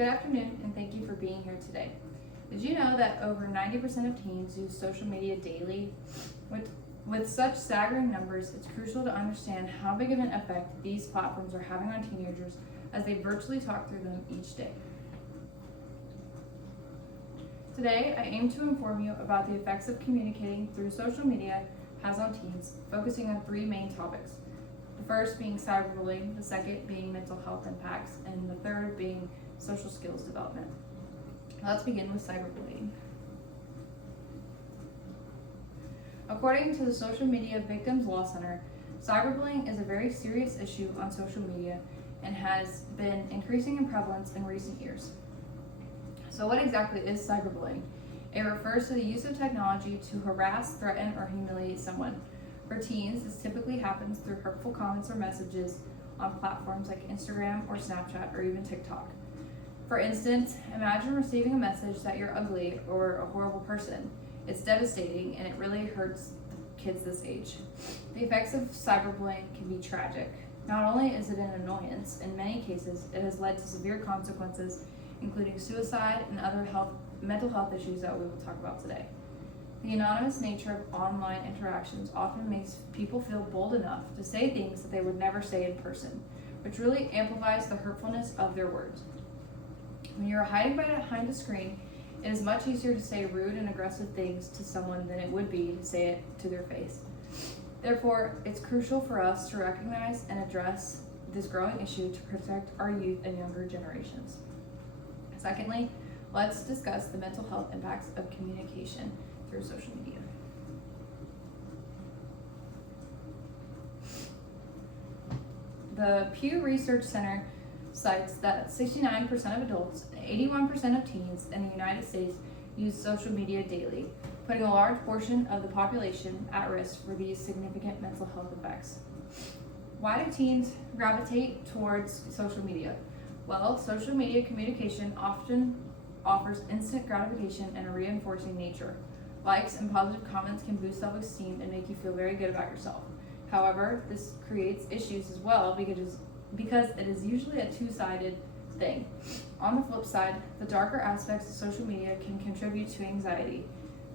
Good afternoon, and thank you for being here today. Did you know that over 90% of teens use social media daily? With such staggering numbers, it's crucial to understand how big of an effect these platforms are having on teenagers as they virtually talk through them each day. Today, I aim to inform you about the effects of communicating through social media has on teens, focusing on three main topics. The first being cyberbullying, the second being mental health impacts, and the third being social skills development. Let's begin with cyberbullying. According to the Social Media Victims Law Center, cyberbullying is a very serious issue on social media and has been increasing in prevalence in recent years. So what exactly is cyberbullying? It refers to the use of technology to harass, threaten, or humiliate someone. For teens, this typically happens through hurtful comments or messages on platforms like Instagram or Snapchat or even TikTok. For instance, imagine receiving a message that you're ugly or a horrible person. It's devastating and it really hurts kids this age. The effects of cyberbullying can be tragic. Not only is it an annoyance, in many cases it has led to severe consequences, including suicide and other mental health issues that we will talk about today. The anonymous nature of online interactions often makes people feel bold enough to say things that they would never say in person, which really amplifies the hurtfulness of their words. When you're hiding behind a screen, it is much easier to say rude and aggressive things to someone than it would be to say it to their face. Therefore, it's crucial for us to recognize and address this growing issue to protect our youth and younger generations. Secondly, let's discuss the mental health impacts of communication through social media. The Pew Research Center cites that 69% of adults and 81% of teens in the United States use social media daily, putting a large portion of the population at risk for these significant mental health effects. Why do teens gravitate towards social media? Well, social media communication often offers instant gratification and a reinforcing nature. Likes and positive comments can boost self-esteem and make you feel very good about yourself. However, this creates issues as well because it is usually a two-sided thing. On the flip side, the darker aspects of social media can contribute to anxiety.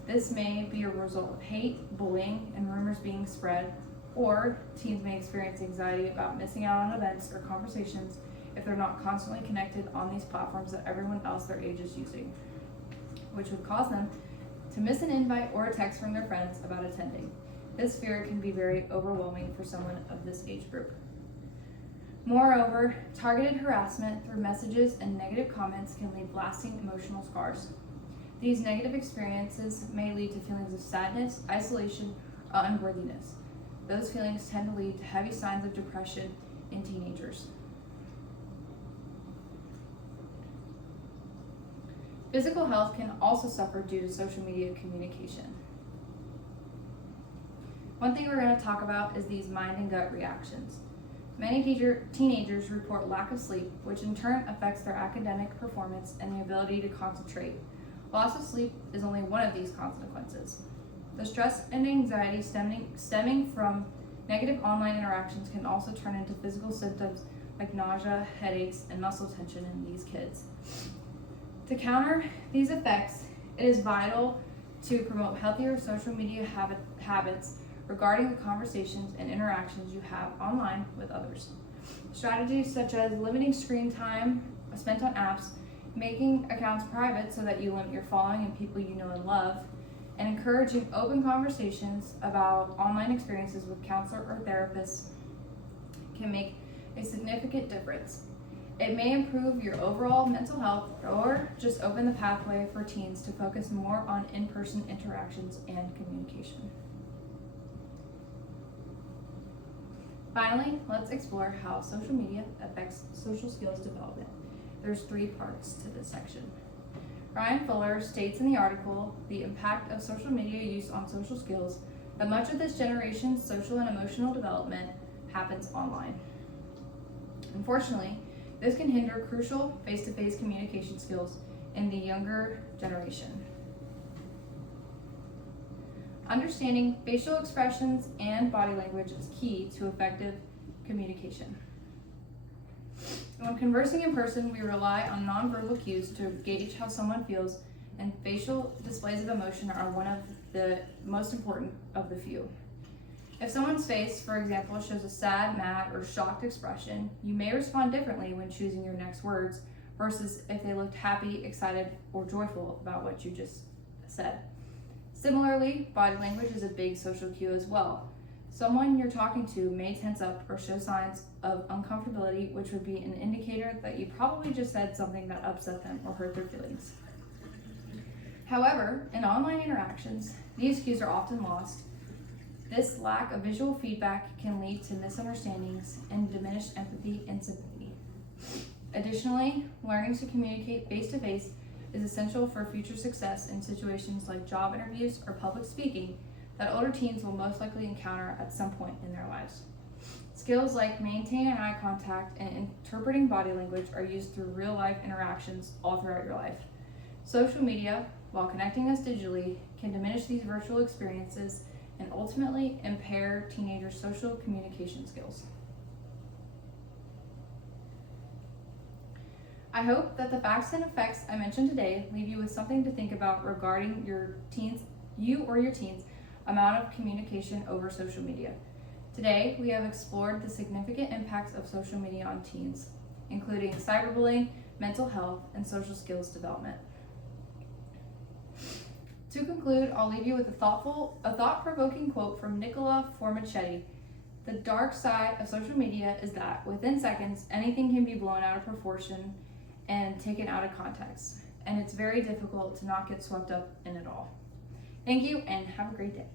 This may be a result of hate, bullying, and rumors being spread, or teens may experience anxiety about missing out on events or conversations if they're not constantly connected on these platforms that everyone else their age is using, which would cause them to miss an invite or a text from their friends about attending. This fear can be very overwhelming for someone of this age group. Moreover, targeted harassment through messages and negative comments can leave lasting emotional scars. These negative experiences may lead to feelings of sadness, isolation, or unworthiness. Those feelings tend to lead to heavy signs of depression in teenagers. Physical health can also suffer due to social media communication. One thing we're going to talk about is these mind and gut reactions. Many teenagers report lack of sleep, which in turn affects their academic performance and the ability to concentrate. Loss of sleep is only one of these consequences. The stress and anxiety stemming from negative online interactions can also turn into physical symptoms like nausea, headaches, and muscle tension in these kids. To counter these effects, it is vital to promote healthier social media habits regarding the conversations and interactions you have online with others. Strategies such as limiting screen time spent on apps, making accounts private so that you limit your following and people you know and love, and encouraging open conversations about online experiences with counselor or therapists can make a significant difference. It may improve your overall mental health or just open the pathway for teens to focus more on in-person interactions and communication. Finally, let's explore how social media affects social skills development. There's three parts to this section. Ryan Fuller states in the article, The Impact of Social Media Use on Social Skills, that much of this generation's social and emotional development happens online. Unfortunately, this can hinder crucial face-to-face communication skills in the younger generation. Understanding facial expressions and body language is key to effective communication. When conversing in person, we rely on nonverbal cues to gauge how someone feels, and facial displays of emotion are one of the most important of the few. If someone's face, for example, shows a sad, mad, or shocked expression, you may respond differently when choosing your next words versus if they looked happy, excited, or joyful about what you just said. Similarly, body language is a big social cue as well. Someone you're talking to may tense up or show signs of uncomfortability, which would be an indicator that you probably just said something that upset them or hurt their feelings. However, in online interactions, these cues are often lost. This lack of visual feedback can lead to misunderstandings and diminished empathy and sympathy. Additionally, learning to communicate face-to-face is essential for future success in situations like job interviews or public speaking that older teens will most likely encounter at some point in their lives. Skills like maintaining eye contact and interpreting body language are used through real-life interactions all throughout your life. Social media, while connecting us digitally, can diminish these virtual experiences and ultimately impair teenagers' social communication skills. I hope that the facts and effects I mentioned today leave you with something to think about regarding your teens' amount of communication over social media. Today, we have explored the significant impacts of social media on teens, including cyberbullying, mental health, and social skills development. To conclude, I'll leave you with a thought-provoking quote from Nicola Formichetti. The dark side of social media is that within seconds, anything can be blown out of proportion and taken out of context, and it's very difficult to not get swept up in it all. Thank you, and have a great day.